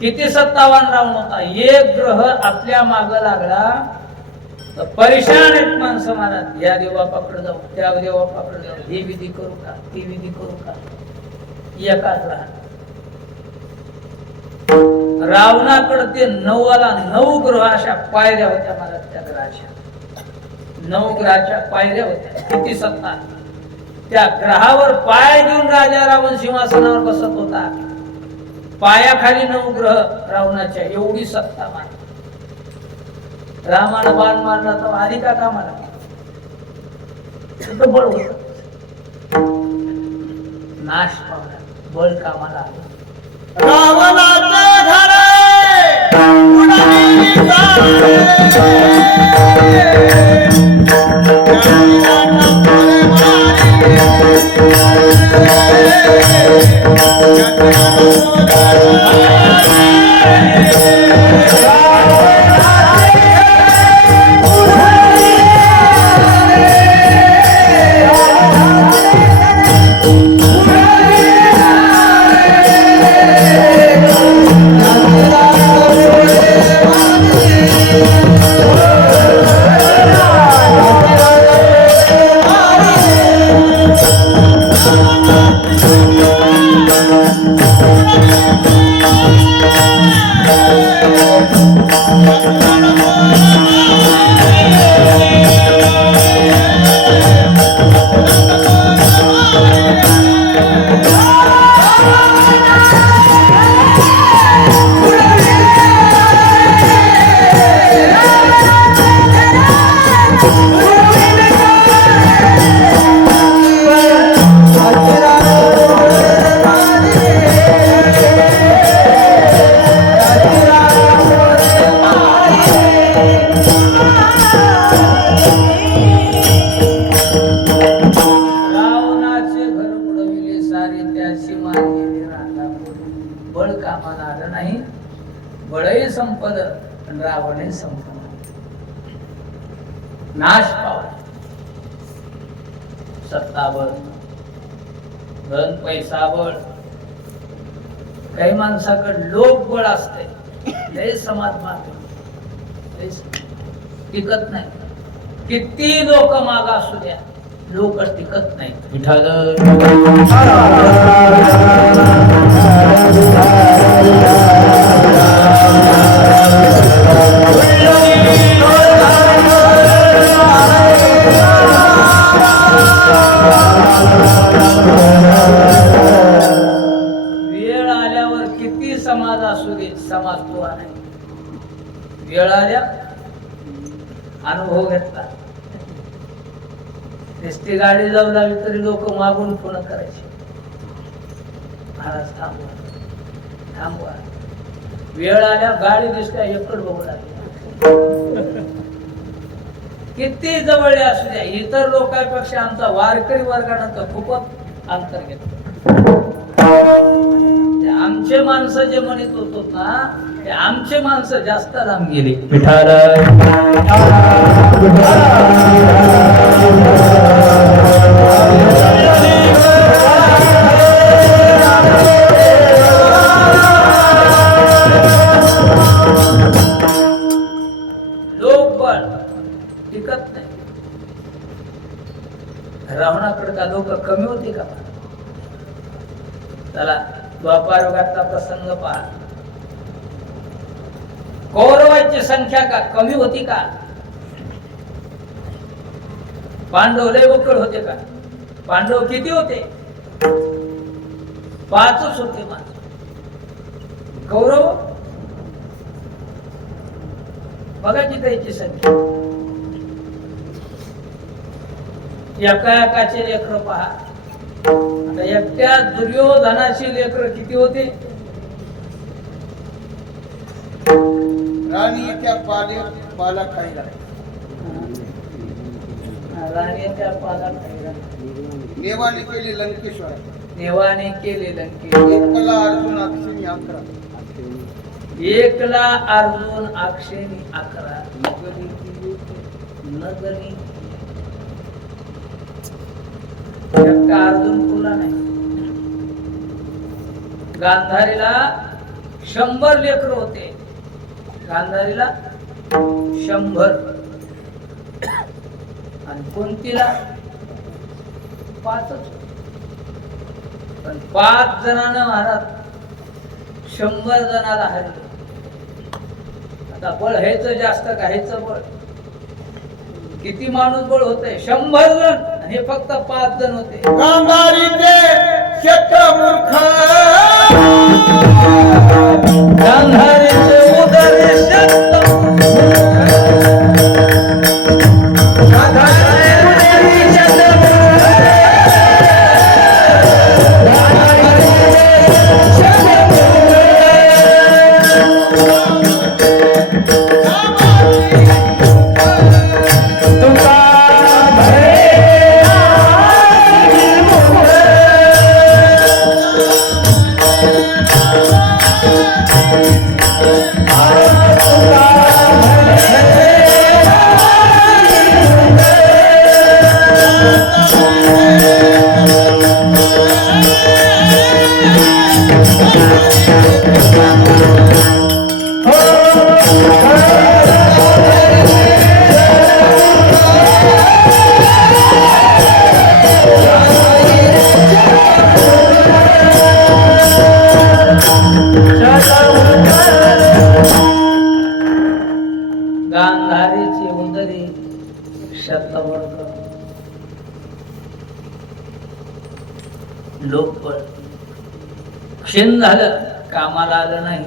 किती सत्तावान रावण होता. एक ग्रह आपल्या माग लागला तर परेशान आहेत माणसं महाराज. या देवापाकडे जाऊ, त्या देवापाकडे जाऊ, ही विधी करू का, ती विधी करू का. एकाच राहत रावणाकडे ते 9 ग्रह अशा पायऱ्या होत्या महाराज. त्या ग्रहाच्या 9 ग्रहाच्या पायऱ्या होत्या. किती सत्ता. त्या ग्रहावर पाय देऊन राजा रावण सिंहासनावर बसत होता. पायाखाली 9 ग्रह रावणाच्या. एवढी सत्ता मान. रामानं बाण मारला तर आधी का कामाला बळ होत. नाश पावला, बळ कामाला आलं. रावणाचे घरे उडाली जाळे. बळ कामाला आलं नाही. बळही संपलं आणि रावणही संपला. नाश पावला. सत्ता बळ, धन पैसा बळ. काही माणसाकडे लोक बळ असते. लय समाज मागे टिकत नाही. किती लोक माग असू द्या, लोक टिकत नाही. विठ्ठल वेळ आल्यावर किती समाज असू दे, समाज तो आहे. वेळ आल्या अनुभव घेतला. नुसती गाडी जाऊ लागली तरी लोक मागून फोन करायचे, महाराज थांबवा थांबवा. वेळ आल्या गाडी दिसल्या एकड बघू लागली. किती जवळ असू द्या, इतर लोकांपेक्षा आमचा वारकरी वर्गानं तर खूपच अंतर घेतलं. आमचे माणसं जे म्हणत होतो ना, ते आमचे माणसं जास्त लांब गेले. लोकबळ टिकत नाही. रावणाकडे का लोक कमी होती का? चला द्वापार युगातला प्रसंग पहा. कौरवांची संख्या का कमी होती का? पांडव लय बकळ होते का? पांडव किती होते? 5च होते मात्र. कौरव बघा की त्याची संख्या. एकाचे लेकर पहा. आता एकट्या दुर्योधनाची लेकर किती होते? राणीच्या पाला खायला. राणीच्या पाला खायला. देवाने केले लंकेश्वर. देवाने केले लंकेश. एकला अर्जुन अक्षिणी 11. एकला अर्जुन अक्षिणी 11. नगरी एकटा अर्जुन पुन्हा नाही. गांधारीला 100 लेकर होते. गांधारीला 100 आणि कुंतीला 5च. पण 5 जणांना महाराज 100 जणाला हरले. आता बळ हेच जास्त का हेच बळ? किती माणूस बळ होते? 100 जण आणि हे फक्त 5 जण होते. गांधारीचे शतमूर्ख गांधारीचे उदरे गांधारीची उदरी शतवर्ग लोकबळ क्षीण झालं, कामाला आलं नाही.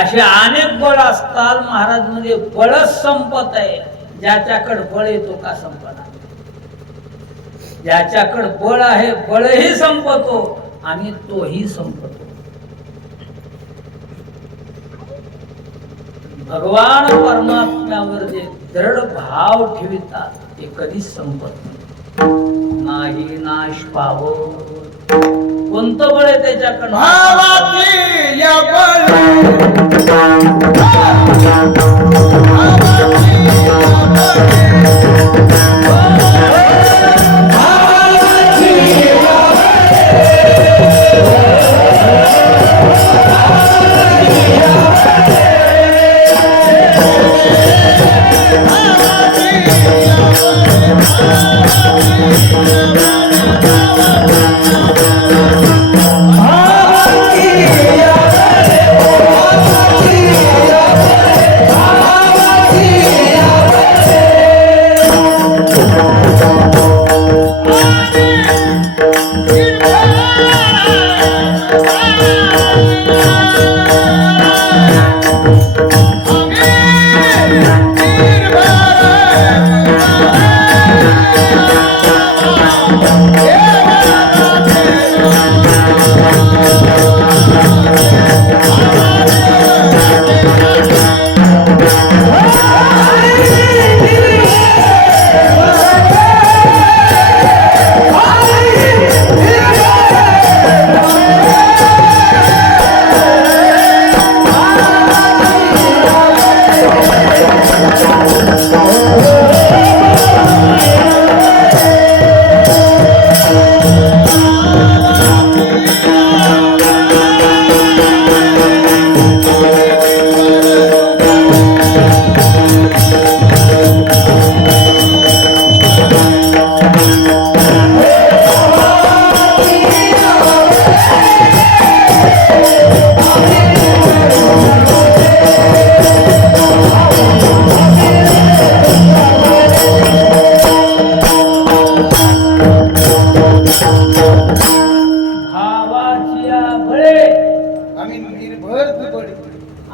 असे अनेक बळ असतात महाराज. म्हणजे बळच संपत आहे. ज्याच्याकडे बळ आहे तो का संपणार? ज्याच्याकडे बळ आहे बळही संपतो आणि तोही संपतो. भगवान परमात्म्यावर जे दृढ भाव ठेवितात ते कधीच संपत नाही. नाश पावो. कोणतं बळ आहे त्याच्याकडे? भावाची या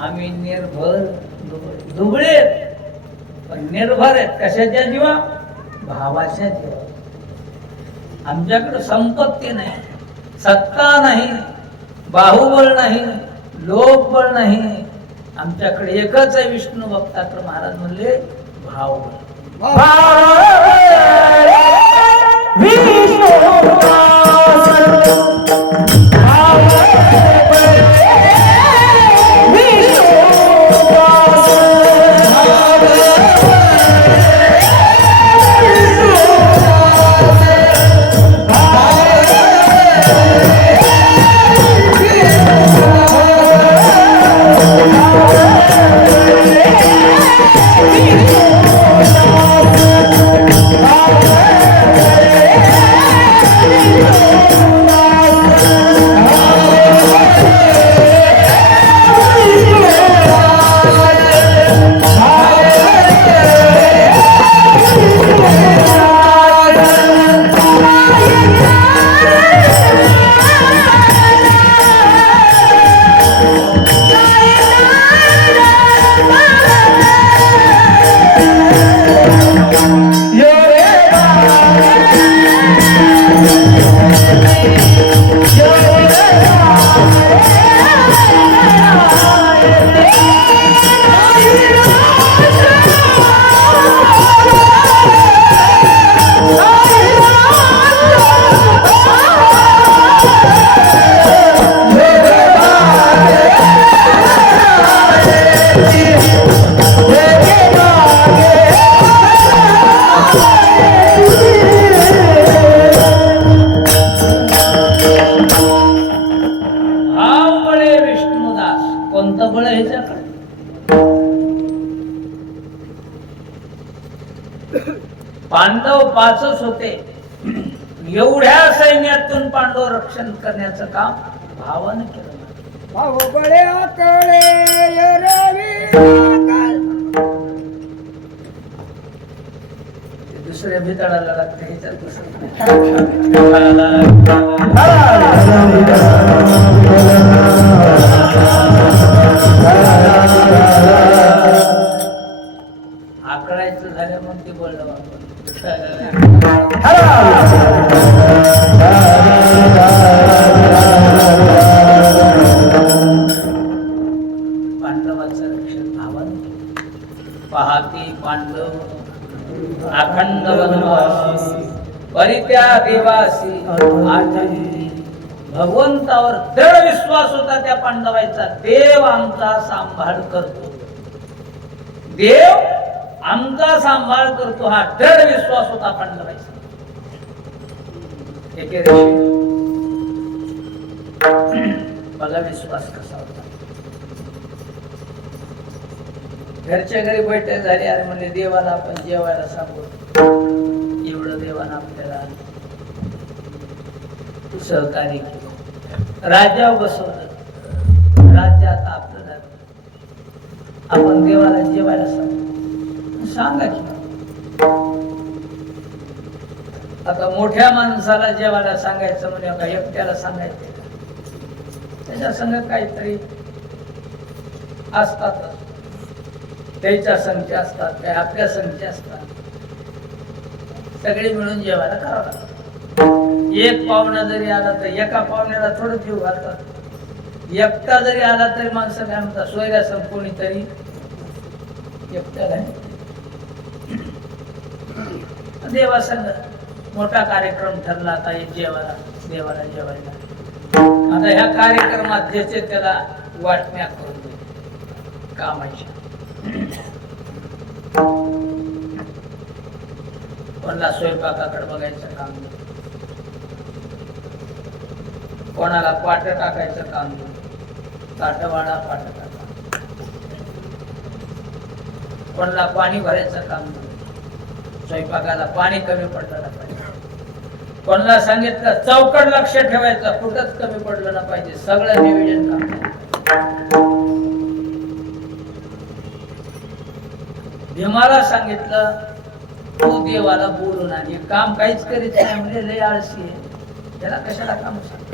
आम्ही निर्भर दुबळे पण निर्भर आहेत. कशाच्या जीवा? भावाच्या जीवा. आमच्याकडे संपत्ती नाही, सत्ता नाही, बाहुबळ नाही, लोकबळ नाही. आमच्याकडे एकच आहे. विष्णू भक्तात्र महाराज म्हणले भावबळ. Yeah. बळ ह्याच्याकडे. पांडव 5च होते. एवढ्या सैन्यातून पांडव रक्षण करण्याचं काम भावानं केलं. बाहुबळे आकडे रवी दुसऱ्या भितळाला लागते ह्याच्यात दुसरं आकडायचं झालं मग ते बोललं पांडवाचं रक्षण भावानं पहाती पांडव अखंड वनवासी परित्या देवासी आचरती. भगवंतावर दृढ विश्वास होता त्या पांडवाचा. देव आमचा सांभाळ करतो, देव आमचा सांभाळ करतो, हा दृढ विश्वास होता पांडवाचा. एके दिवशी बघा विश्वास कसा होता. घरच्या घरी बैठक झाली आणि म्हणजे देवाला आपण जेवायला सांगू. एवढं देवानं आपल्याला सहकार्य केलं. राज्यावर बसवलं. राज्य आता आपलं झालं. आपण देवाला जेवायला सांगू. सांगा की आता मोठ्या माणसाला जेवायला सांगायचं म्हणजे का एकट्याला सांगायचं. त्याच्या संग काहीतरी असतात. त्याच्या संख्या असतात, काही आपल्या संख्या असतात. सगळे मिळून जेवायला करावं लागतं. एक पाहुणा जरी आला तर एका पाहुण्याला थोडं जीव घालतात. एकटा जरी आला तरी माणसं काय म्हणतात सोयऱ्या कोणीतरी एकट्याला देवासंग मोठा कार्यक्रम ठरला. आता जेवायला देवाला जेवायला. आता ह्या कार्यक्रमात ज्याचे त्याला वाटण्या करून दे कामाच्या. कोणाला स्वयंपाकाकडे बघायचं काम, कोणाला पाट टाकायचं काम, ताटवाडा पाट टाका. कोणाला पाणी भरायचं काम, स्वयंपाकाला पाणी कमी पडलं ना पाहिजे. कोणाला सांगितलं चौकट लक्ष ठेवायचं, कुठंच कमी पडलं ना पाहिजे. सगळं नियोजन काम. भीमाला सांगितलं तू देवाला बोलून आणि काम काहीच करीत नाही म्हणजे लय आळशी आहे, त्याला कशाला काम सांग.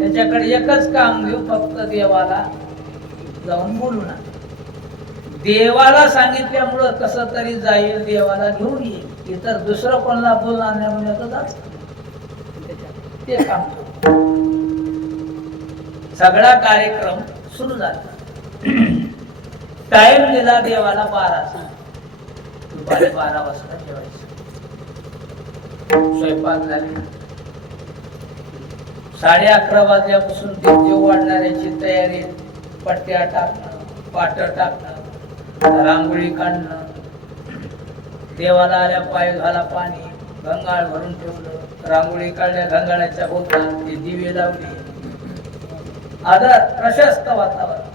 त्याच्याकडे एकच काम घेऊ, फक्त देवाला जाऊन बोलू ना. देवाला सांगितल्यामुळं कसं तरी जाईल, देवाला घेऊन येईल. इतर दुसरं कोणाला बोलणार नाही म्हणजे ते काम करू. सगळा कार्यक्रम सुरू झाला. टाइम दिला देवाला 12चा. दुपारी 12 वाजता जेवायचं. स्वयंपाक झाले. 11:30 वाजल्यापासून ते जेव वाढणाऱ्याची तयारी. पट्ट्या टाकणं, पाट टाकणं, रांगोळी काढणं. देवाला आल्या पाय घाला पाणी, गंगाळ भरून ठेवलं. रांगोळी काढल्या, गंगाळाच्या भोवताल ते दिवे लावले. आदर प्रशस्त वातावरण.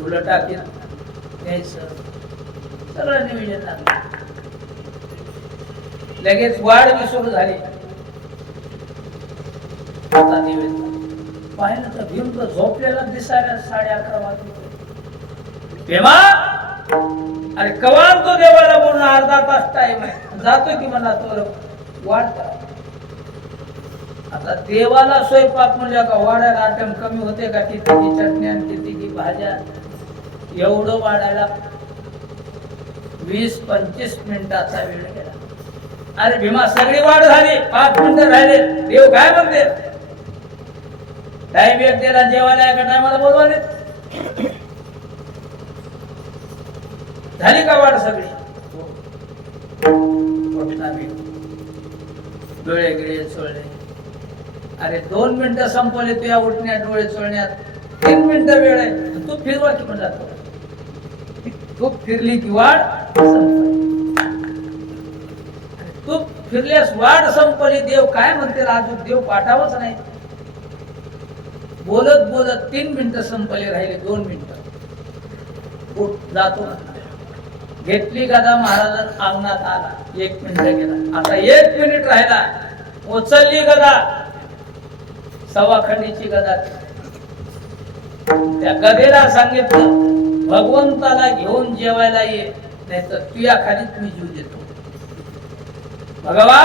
फुलं टाकीत न्यायचं, सगळं नियोजन लागलं. लगेच वाढ सुरू झाली. आता निवेदन पाहिलं तर भीम तर झोपलेला दिसायला 11:30 वाजले. भीमा अरे कवाल तो देवाला बोलणं, अर्धा तास टाइम आहे, जातो की मला तो वाढ करा. आता देवाला स्वयंपाक म्हणजे का वाढायला आयटम कमी होते का? किती चटण्या, किती भाज्या, एवढं वाढायला 20-25 मिनिटाचा वेळ गेला. अरे भीमा सगळी वाढ झाली, 5 मिनिटं राहिले. देव काय म्हणते? टाइम एक दिला जेवायला, एका टायमाला बोलवाले. झाली का वाढ सगळी? डोळे गिळे चोळले. अरे 2 मिनिटं संपवले तुझ्या उठण्यात, डोळे चोळण्यात. 3 मिनिटं वेळ आहे, तू फिरवा की म्हणला. तू फिरली की वाढ संपली. तू फिरल्यास वाढ संपली. देव काय म्हणते? अजून देव पाठावच नाही. बोलत बोलत 3 मिनिटं संपले, राहिले 2 मिनिटं. उठ जातो म्हणला. घेतली गदा, महाराज अंगणात आला. 1 मिनिट गेला, आता 1 मिनिट राहिला. उचलली गदा, सवाखंडीची गदा. त्या गदेला सांगितलं, भगवंताला घेऊन जेवायला ये, नाही तर तुझ्या खालीच मी जीव देतो. भगवा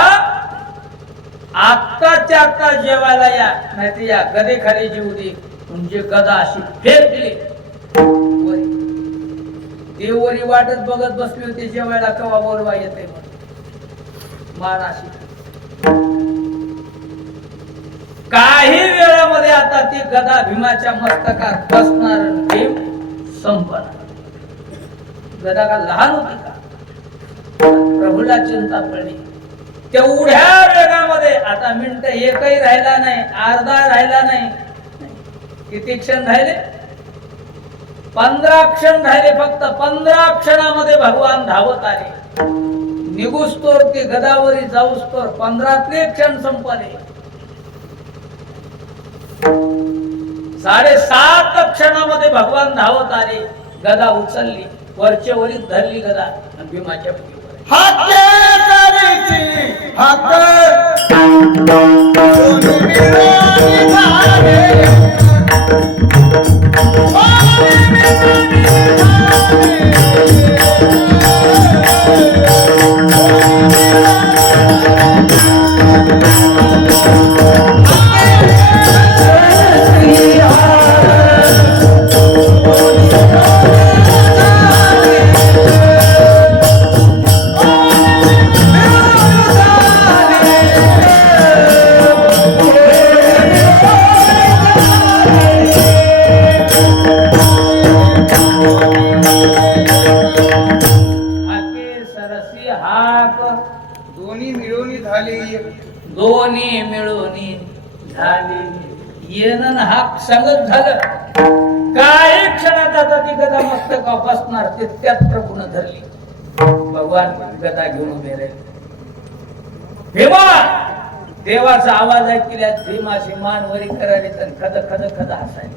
आत्ताच्या आत्ता जेवायला या, नाही तर या गदे खाली जीव दे. म्हणजे गदा अशी फेकली वरी. देवरी वाटत बघत बसली होती जेवायला, कवा बोलवा येते मान अशी. काही वेळामध्ये आता ती गदा भीमाच्या मस्तकात बसणार, भीम संपणार. गदा का लहान होती का? प्रभूला चिंता पडली. तेवढ्या वेगामध्ये आता मिनिट एकही राहिला नाही, अर्धा राहिला नाही. किती क्षण राहिले? 15 क्षण राहिले फक्त. 15 क्षणामध्ये भगवान धावत आले. निघुस्तोर ती गदावरी जाऊस्तोर 15तले क्षण संपले. 7.5 क्षणामध्ये भगवान धावत आले. गदा उचलली, वरच्या वरी धरली गदा आणि भीमाच्या पुढे दोन्ही मिळून झाली. येणं हाक सांगत झालं. काही क्षणात आता ती गदा मस्तका बसणार. ते त्यात प्रभून धरली. भगवान गदा घेऊन उभे राहिले. भीमा देवाचा आवाज ऐकल्यात भीमाची मान वरी करायली तर खद खद खद हसायला.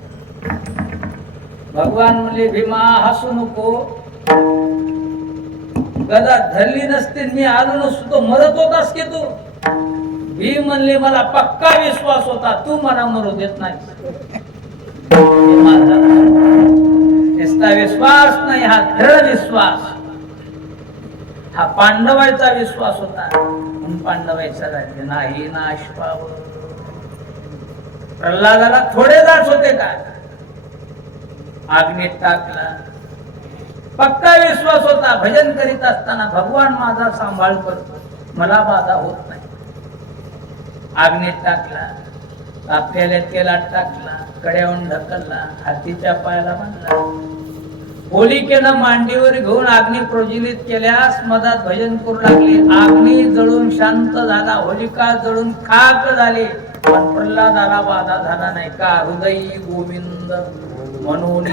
भगवान म्हणले, भीमा हसू नको. गदा धरली नसते मी आलो नसतो, मरत होतास की तू. भीम म्हणले, मला पक्का विश्वास होता, तू मला मरू देत नाही. नुसता विश्वास नाही, हा दृढ विश्वास. हा पांडवांचा विश्वास होता. पांडवांचा राज्य नाही नाश पाव. प्रल्हादाला थोडे दास होते का? अग्नीत टाकला. पक्का विश्वास होता. भजन करीत असताना भगवान माझा सांभाळ करतो, मला बाधा होत नाही. अग्नीत टाकला, आपल्याला तेलात टाकला, कड्यावरून ढकलला, हातीच्या पायाला बांधला. होलिकेनं मांडीवर घेऊन अग्नी प्रज्वलित केल्यास मधात भजन करू लागले. अग्नी जळून शांत झाला, होलिका जळून खाक झाली, पण प्रल्हादाला बाधा झाला नाही का? हृदयी गोविंद म्हणून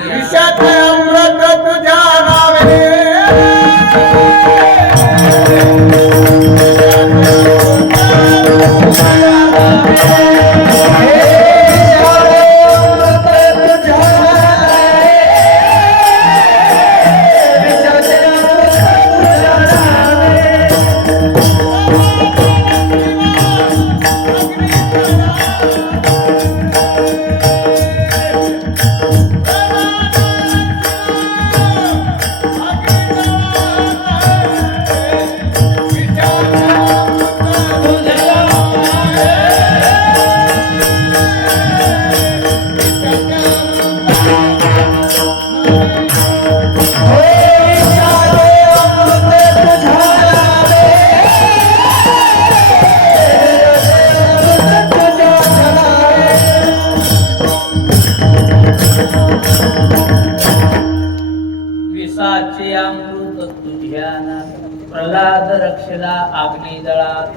अमृत तुझ्या नावे. प्रल्हाद रक्षला अग्नी दळात.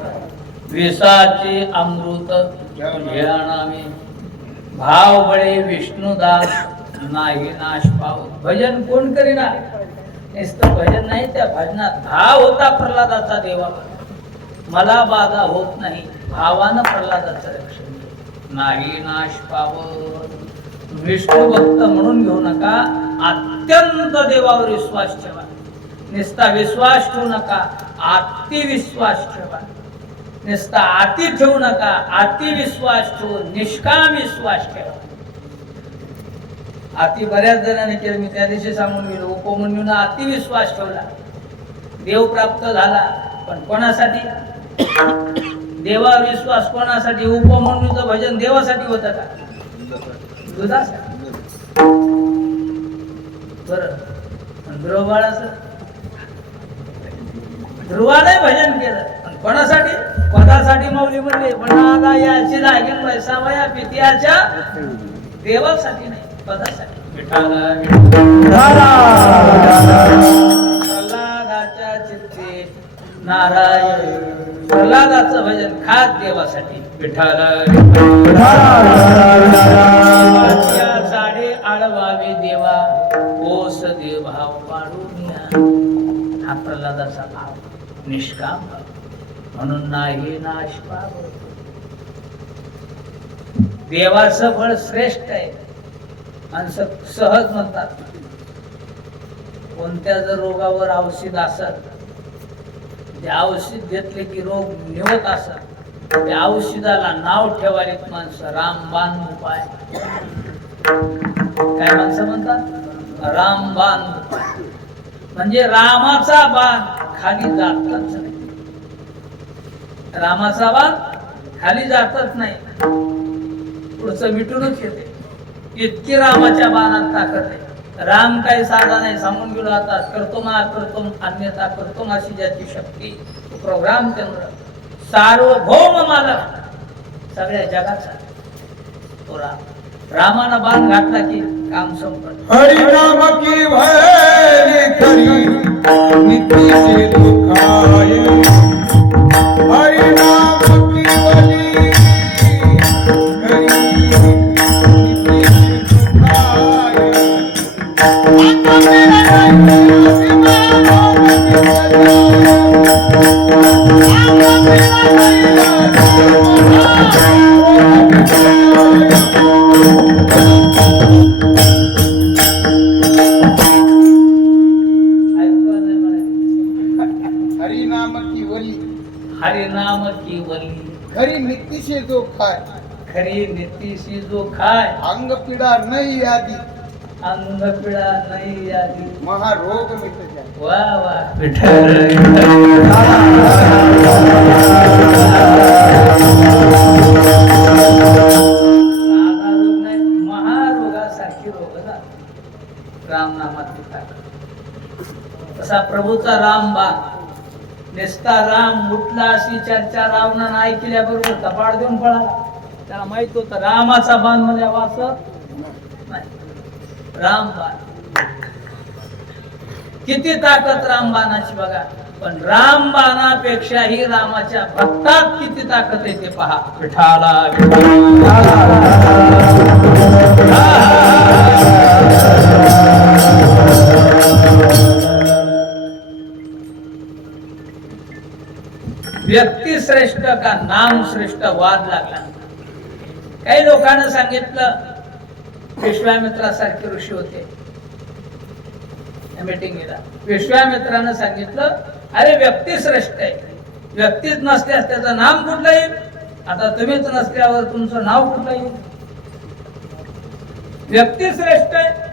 विषाचे अमृत तुझ्या नावे. भाव बळे विष्णुदास नाही नाश पाव. भजन कोण करीना? नुसतं भजन नाही, त्या भजनात भाव होता प्रल्हादाचा देवावर. मला बाधा होत नाही, भावानं प्रल्हादाचं रक्षण. नाही नाश पावत. विष्णू भक्त म्हणून घेऊ नका, अत्यंत देवावर विश्वास ठेवा. नुसता विश्वास ठेवू नका, अति विश्वास ठेवा. नुसता अति ठेवू नका, अति विश्वास ठेवून निष्काम विश्वास ठेवा. अति बऱ्याच जणांनी केलं. मी त्या दिवशी सांगून गेलो, उपमन्यून अति विश्वास ठेवला, देव प्राप्त झाला. पण कोणासाठी? देवावर विश्वास कोणासाठी? उपमन्यूचं भजन देवासाठी होतं का? दुधासाठी. बरं, ध्रुव बाळाचं ध्रुवाने भजन केलं, पण कोणासाठी? पदासाठी. माऊली म्हणले बनाला याची लागेल पैसावया पित्याच्या, देवासाठी नाही, पदासाठी. प्रल्हादाच्या चित्ते नारायण, प्रल्हादाचं भजन खास देवासाठी. साडे आळवावे देवा, ओस देव भाव पाडून. हा प्रल्हादाचा भाव, निष्काम भाव. म्हणून नाही नाश पावत. देवाचं फळ श्रेष्ठ आहे. आणि सहज म्हणतात, कोणत्या जर रोगावर औषध असत, ते औषध घेतले की रोग निवत असत, त्या औषधाला नाव ठेवायला माणसं रामबाण उपाय. काय माणसं म्हणतात? रामबाण उपाय. म्हणजे रामाचा बाण खाली जातच नाही. रामाचा बाण खाली जातच नाही, पुढचं मिटूनच येते. इतकी रामाच्या बाणात ताकद आहे. राम काही साधा नाही, सांगून गेलो आता. करतोम करतोम अन्यथा करतोम अशी ज्याची शक्ती, प्रोग्राम केंद्र, सार्वभौम मालक सगळ्या जगाचा तो राम. रामानं बाण घातला की काम संपत. हरिनाम की भैली खरी नित्य दुखाय, हरिनाम की भैली खरी नित्य दुखाय. आता मेरा हरिनाम की वली, हरिनाम की वली खरी नीतीशी जो खाय, खरी नीतीशी जो खाय. अंग पीडा नाही आदी, अंग पिढा नाही आधी, महारोग मिट जाय. वा वा विठ्ठल. साधा रोग नाही, महारोगासारखी रोग ना रामनामात ताकद. तसा प्रभूचा रामबाण. नेसता राम उठला अशी चर्चा रावणानं ऐकल्याबरोबर कपाळ देऊन पळाला. त्याला माहित होतं रामाचा बाण म्हणजे वाचत नाही. रामबाण किती ताकद रामबाणाची बघा. पण रामबाणापेक्षाही रामाच्या भक्तात किती ताकद आहे ते पहा. विठाला व्यक्ती श्रेष्ठ का नाम श्रेष्ठ वाद लागला. काही लोकांना सांगितलं, विश्वामित्रासारखे ऋषी होते मीटिंगला. विश्वामित्रानं सांगितलं, अरे व्यक्ती श्रेष्ठ आहे, व्यक्तीच नसल्यास त्याचं नाम कुठलं येईल? आता तुम्हीच नसल्यावर तुमचं नाव कुठलं येईल? व्यक्ती श्रेष्ठ आहे.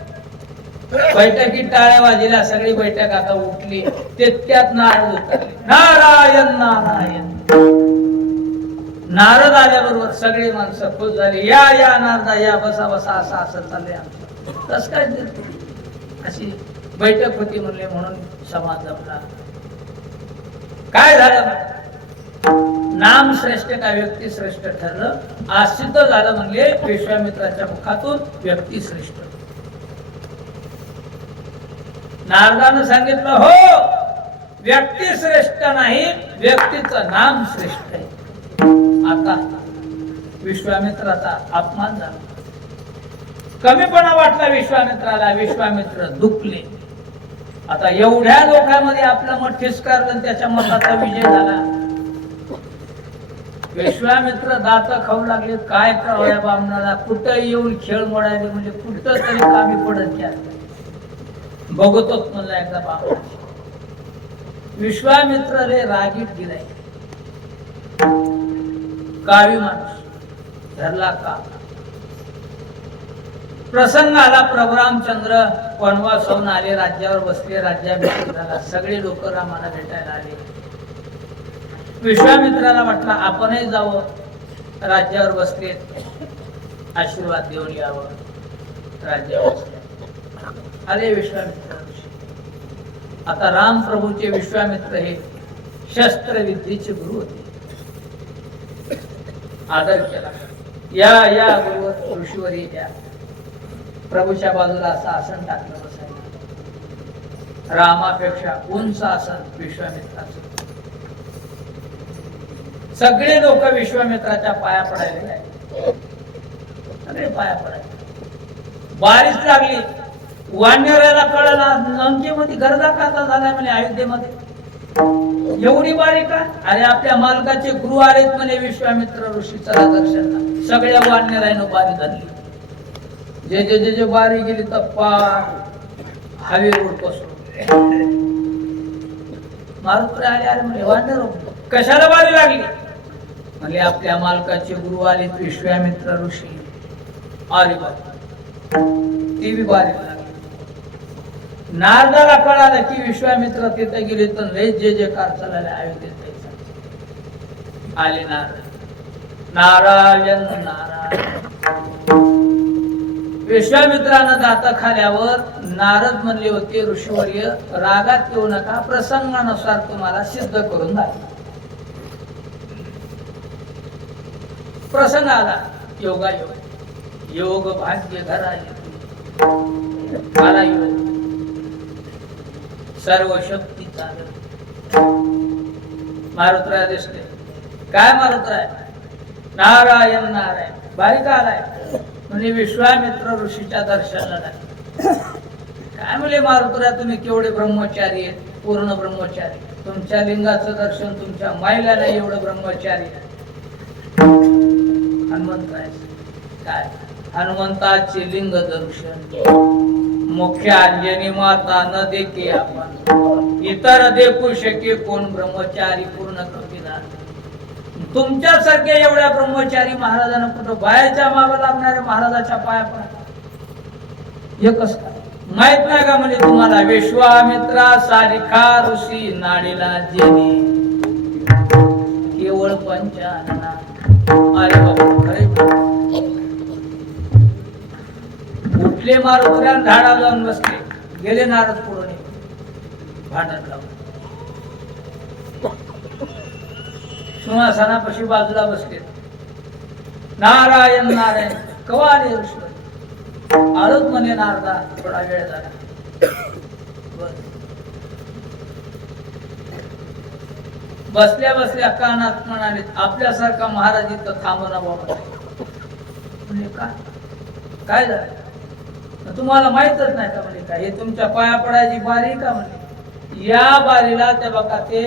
बैठकीत टाळ्या वाजल्या, सगळी बैठक आता उठली. तितक्यात नारद उतरले. नारायण नारायण. नारद आल्याबरोबर सगळी माणसं खुश झाली. या या नारदा या, बसा बसा, असं असं चाललंय आमचं. कस काय अशी बैठक होती म्हणले, म्हणून समाज जमला. काय झालं? नाम श्रेष्ठ का व्यक्ती श्रेष्ठ ठरलं? आज सिद्ध झालं म्हणले विश्वामित्राच्या मुखातून व्यक्ती श्रेष्ठ. नारदानं सांगितलं, हो व्यक्ती श्रेष्ठ नाही, व्यक्तीचं नाम श्रेष्ठ आहे. आता विश्वामित्राचा अपमान झाला, कमीपणा वाटला विश्वामित्राला. विश्वामित्र दुखले. आता एवढ्या लोकांमध्ये आपलं मत ठिसकारलं, त्याच्या मताचा विजय झाला. विश्वामित्र दात खाऊ लागले, काय करावं या बामणाला, कुठं येऊन खेळ मोडायले, म्हणजे कुठं तरी कामी पडत घ्या, बघतोच म्हणला एकदा बामणा. विश्वामित्र रे रागीत गेलाय, काळी माणूस धरला का. प्रसंग आला, प्रभू रामचंद्र वनवासाहून आले, राज्यावर बसले, राज्याभिषेक झाला, सगळे लोक रामाला भेटायला आले. विश्वामित्राला वाटलं आपणही जावं, राज्यावर बसले, आशीर्वाद देऊन यावं, राज्यावर बसले. आले विश्वामित्र. आता राम प्रभूचे विश्वामित्र हे शस्त्रविद्येचे गुरु होते. आदर केला, या या गुरुवर ऋषीवर या. प्रभूच्या बाजूला असं आसन टाकलं बसायला. रामापेक्षा उंच आसन विश्वामित्राचं. सगळे लोक विश्वामित्राच्या पाया पडायला, सगळे पाया पडायला. बारिश लागली, वानराला कळलं लंकेमध्ये गरजा खाता झाला म्हणे, अयोध्येमध्ये एवढी बारी का. अरे आपल्या मालकाचे गुरु आलेत म्हणे विश्वामित्र ऋषी, चला दर्शनला. सगळ्या वानरानं बारी धरली, जे जे जे जे बारी गेली तर पार हवेवर पसरून. मारुती आले, अरे म्हणे वानर कशाला बारी लागली, म्हणजे आपल्या मालकाचे गुरु आले विश्वामित्र ऋषी. अरे बाबा, ती बी बारी लागली. नारदाला कळालं की विश्वामित्र तिथे गेले तर लय जे जे कार चालले अयोध्येत जायचं. आले नारद, नारायण नारायण. विश्वामित्रानं दात खाल्यावर नारद म्हणले होते, ऋषीवर्य रागात येऊ नका, प्रसंगानुसार तुम्हाला सिद्ध करून दाखव. प्रसंग आला, योगायोग, योग भाग्य घरा आला, योग सर्व शक्ती चालत. मारुतराय दिसले, काय मारुतराय, नारायण नारायण. बारीक आलाय म्हणजे विश्वामित्र ऋषीच्या दर्शनाला. काय म्हणले मारुतराय, तुम्ही केवढे ब्रह्मचारी आहेत, पूर्ण ब्रह्मचारी. तुमच्या लिंगाचं दर्शन तुमच्या मायला एवढं ब्रह्मचारी. हनुमंतराय काय, हनुमंताचे लिंग दर्शन मुख्य अंजनी माता न देखे आपण, इतर देखू शके कोण ब्रह्मचारी पूर्ण कपिला. तुमच्यासारखे एवढ्या ब्रह्मचारी महाराजांना कुठं बायाच्या मागे लागणाऱ्या महाराजाच्या पाया पडा एकच काय माहित नाही का. म्हणजे तुम्हाला विश्वामित्रा सारिखा ऋषी नाडीला जेनी केवळ पंचानना. अरे बाबा, खरे उठले मारुत्र्या, झाडा जाऊन बसले, गेले नारद पुढे भांडण लावून. सिंहासनापाशी बाजूला बसले, नारायण नारायण. कवा आले ऋषी, आलोच म्हणे नारदा, थोडा वेळ झाला. बसल्या बसल्या कानात म्हणाले, आपल्यासारखा महाराज इथं थांबना बाबा. म्हणजे काय झालं, तुम्हाला माहितच नाही का म्हणजे काय, हे तुमच्या पाया पडायची बारी का म्हणजे. या बारीला त्या बघा ते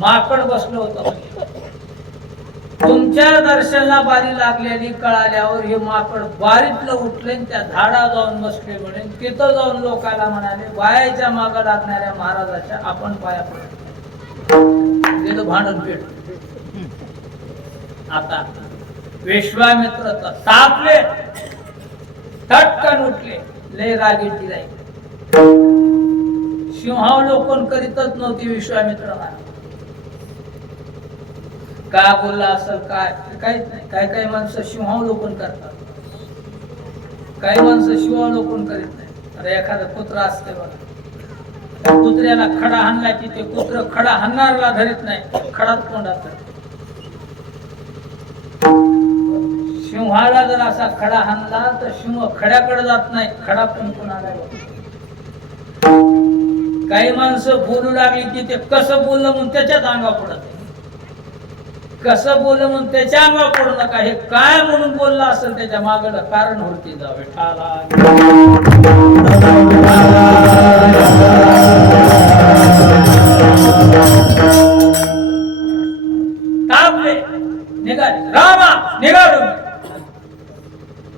माकड बसलं होतं. तुमच्या दर्शनाला बारी लागलेली कळाल्यावर हे माकड बारीतलं उठले, त्या झाडा जाऊन बसले. म्हणून तिथं जाऊन लोकांना म्हणाले, बायाच्या मागं लागणाऱ्या महाराजाच्या आपण पाया पडत. तिथं भांडण पेट. आता विश्वामित्र तापले, तटकन उठले, लय रागीट दिलाय. सिंहावलोकन करीतच नव्हती विश्वामित्र. का बोलला असेल काय काहीच नाही. काही काही माणसं सिंहावलोकन करतात, काही माणसं सिंहावलोकन करीत नाही. अरे एखादं कुत्रा असते बघा, त्या कुत्र्याला खडा हाणला की ते कुत्र खडा हाणणारला धरीत नाही, खडात तोंडात. सिंहाला जर असा खडा हाणला तर सिंह खड्याकडे जात नाही, खडा पण कोणाला. काही माणसं बोलू लागली की ते कसं बोललं म्हणून त्याच्याच अंगा पडत, कसं बोललं म्हणून त्याच्या अंगा पडू नका. हे काय म्हणून बोललं असेल त्याच्या मागं कारण होती जावे ठाला. तापले निघालो.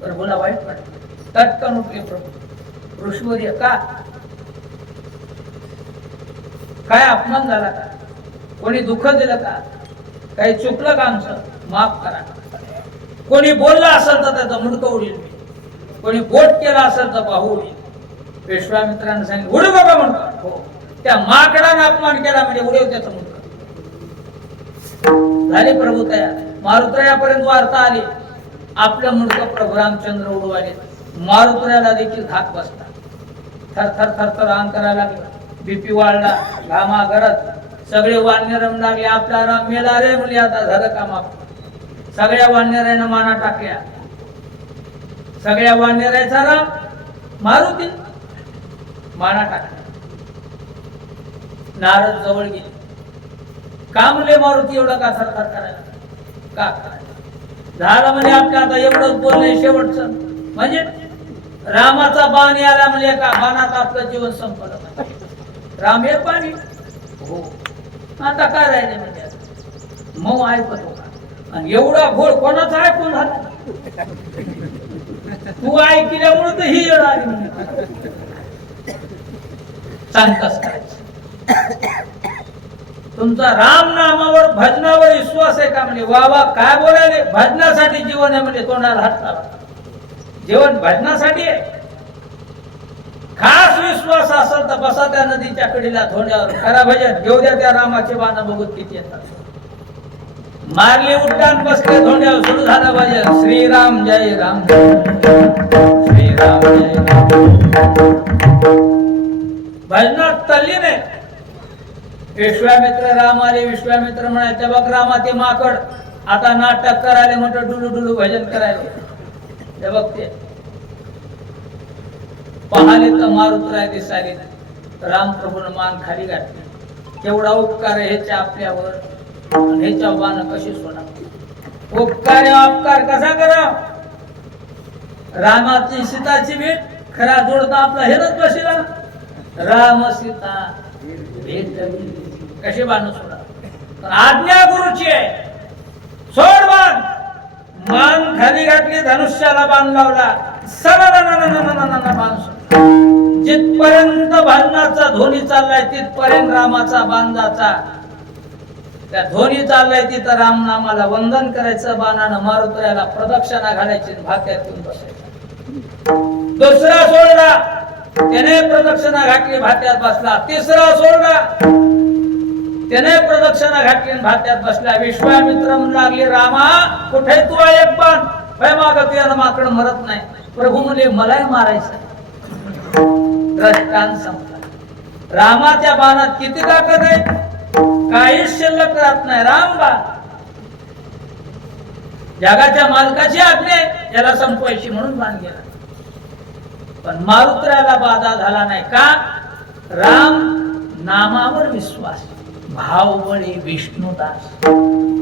प्रभूला वाईट वाटलं. तटकन उठले प्रभू. ऋषीवर्य का? काय अपमान झाला का? कोणी दुःख दिलं का? काही चुकलं का आमचं? माफ करा. कोणी बोलला असेल तर त्याचं मुंडकं उडील. कोणी बोट केला असेल तर बाहू उडील. विश्वामित्रांनी सांगितलं उडू बाबा म्हणतो. हो, त्या माकडाने अपमान केला म्हणजे उडव त्याचं मुंडकं. झाले प्रभू तयार. मारुतरायापर्यंत वार्ता आली. आपलं मुंडकं प्रभू रामचंद्र उडवाले. मारुतरायाला देखील धाक बसला. थर थर थर थर अंग करायला लागला. बीपी वाढला. घामा गरज सगळे वानर लागले. आपला राम मेला रे म्हणजे आता झालं काम आपलं. सगळ्या वानरांना माना टाकल्या. सगळ्या वानराचा राम मारुती माना टाकला. नारद जवळ गेले. का म्हणले मारुती एवढा का थरथर करायला? का करायला? झालं म्हणजे आपल्या आता एवढंच बोलणं शेवटचं. म्हणजे रामाचा बाण याला म्हणजे का बाणात आपलं जीवन संपलं. राम एक बाणी. हो, आता काय राहिले म्हणजे मऊ ऐकतो का? आणि एवढा घोळ कोणाचा ऐकून झाला? तू ऐकल्यामुळे तर ही येळ आली म्हणजे सांगताच करायचं. तुमचा राम नामावर भजनावर विश्वास आहे का? म्हणजे वा वा काय बोलायले. भजनासाठी जीवन आहे म्हणजे तोंडाला हात लावा. जीवन भजनासाठी आहे. खास विश्वास असेल तर बसा त्या नदीच्या कडेला धोंड्यावर. खरा भजन घेऊ द्या. त्या रामाचे बाण बघूत किती येतात. मारले उड्डाण बसले धोंड्यावर. सुरू झालं भजन. श्रीराम जय राम श्रीराम जय राम. भजनात तल्लीन आहे. विश्वामित्र राम आले. विश्वामित्र म्हणाले बघ रामा ते माकड आता नाटक करायला म्हटलं डुलू डुलू भजन करायला. ते बघते पाहाले तर मारुतराय दिसाले. राम प्रभून मान खाली घातली. केवढा उपकार आहे ह्याच्या आपल्यावर. ह्याच्या बाण कशी सोडा. उपकार अपकार कसा करा. रामाची सीताची भेट खरा जोडता आपला हेच बसला. राम सीता भेट कशी बाण सोडा. आज्ञा गुरुची आहे. सोड बाण. मान खाली घातली. धनुष्याला बाण लावला. बाण सोड. जिथपर्यंत भांडणाचा ध्वनी चाललाय तिथपर्यंत रामाचा बांधाचा. त्या ध्वनी चाललाय तिथं राम नामाला वंदन करायचं. बाणानं मारुतरायाला प्रदक्षिणा घालायची. भात्यातून बसायचं. दुसरा सोडला त्याने प्रदक्षिणा घातली. भात्यात बसला. तिसरा सोडला त्याने प्रदक्षिणा घातली. भात्यात बसला. विश्वामित्र म्हणू लागले रामा कुठे तू एक बाण मागत यानं माकड मरत नाही. प्रभू म्हणले मलाही मारायचं. दृष्टांत संपला. रामाच्या बाणात किती ताकद आहे. काहीच शिल्लक राहत नाही. रामबाण जगाच्या मालकाची आज्ञा आहे याला संपवायची म्हणून बाण गेला. पण मारुतरायाला बाधा झाला नाही. का? राम नामावर विश्वास. भावबळी विष्णुदास.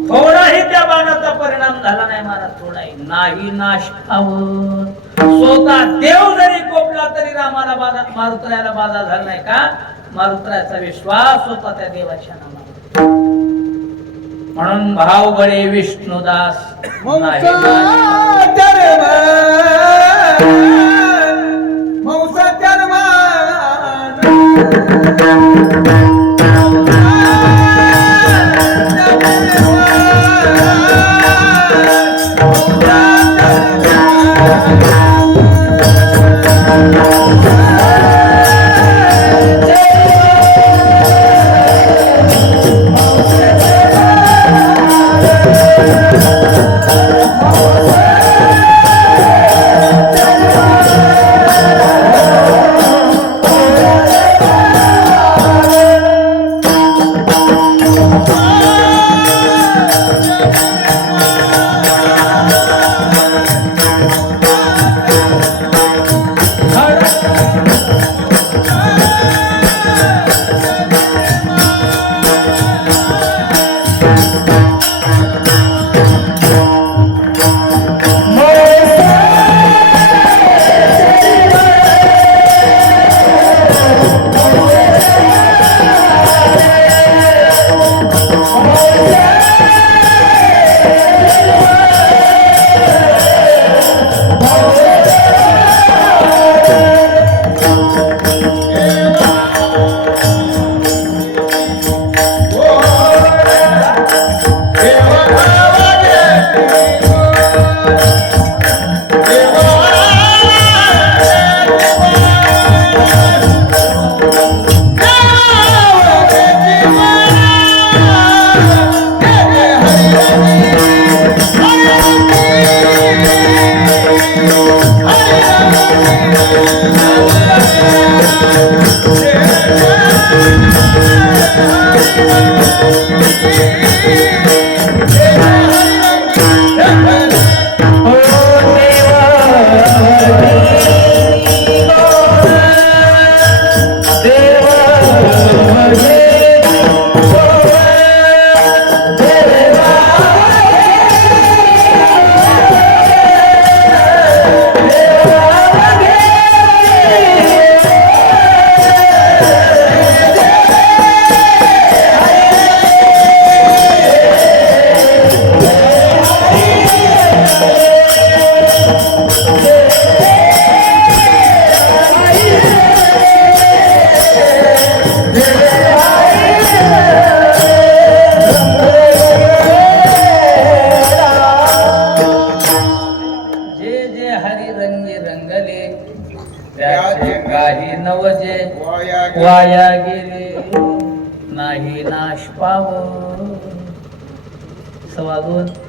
थोडाही त्या बाणाचा परिणाम झाला नाही महाराज. थोडाही नाही. नाश पावत स्वतः देव जरी कोपला तरी रामाला बाधा मारुतरायाला बाधा झाला नाही. का? मारुतरायाचा विश्वास होता त्या देवाच्या नामावर. म्हणून भावबळे विष्णुदास. त्याचे काही नवजे वाया गेले. वाया गेले नाही नाश पाव 2:15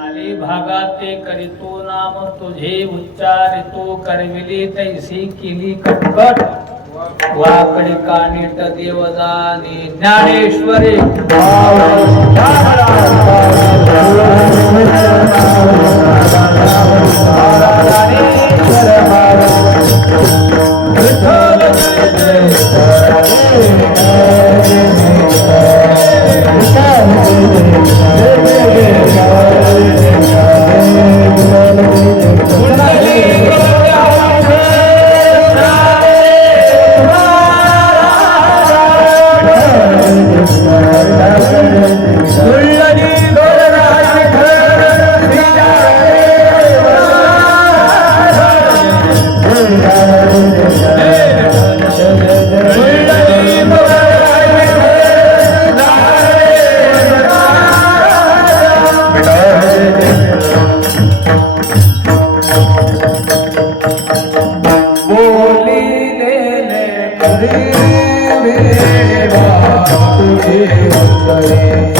आली भागात ते करीतो नाम तुझे उच्चारितो करविली तैसी केली कटकट वाकडी कानिट देवदानी ज्ञानेश्वरी मेरे बाप तुझे